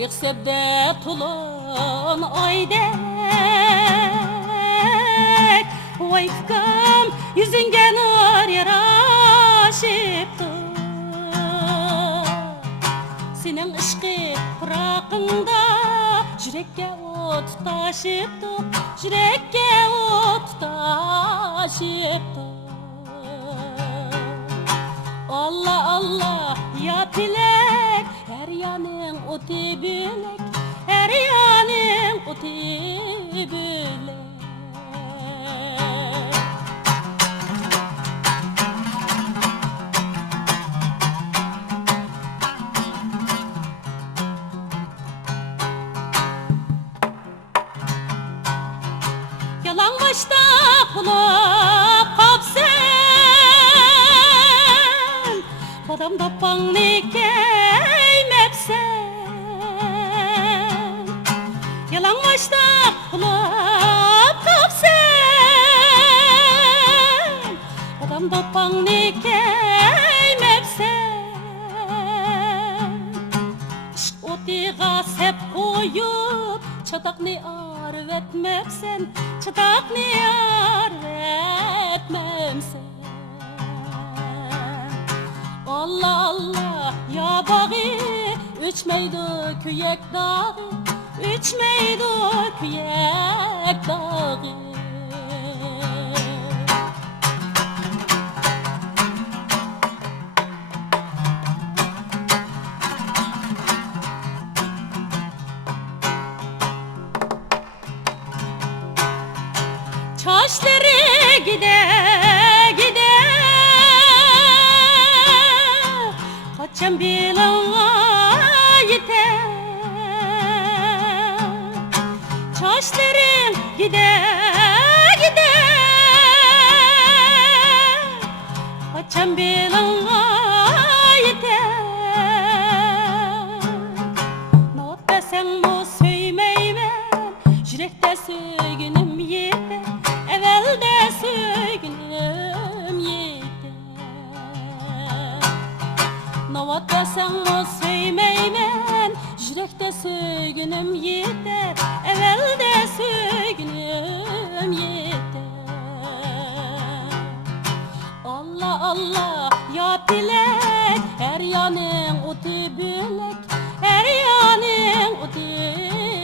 Kırık sebde tulun oydek Oykam yüzünge nur yaraşıptı Senin ışkı bırakında Yürekke ot taşıptı Yürekke ot taşıptı Allah Allah ya dilek Her yanın oti bilek Her yanın oti bilek Yalan başta bulup kapsen Badam tapang nikey mepsen Yalan başta bulup kapsen Badam tapang nikey mepsen İşk otiga sep koyup Çatakni arvetmepsen Çatakni arvetmepsen Allah Allah ya bağı Üçmeydi kuyek dağı Üçmeydi kuyek dağı Çaşları gide gide Kaçan bilana yeter Çaşların gide gide Kaçan bilana yeter Not desen mu söymeymen Yürekte söygünüm yeter Evvelde söygünüm yeter Navat desen o söymeymen Yürekte söygünüm yeter Evvelde söygünüm yeter Allah Allah ya dilek Her yanın oti bilek Her yanın oti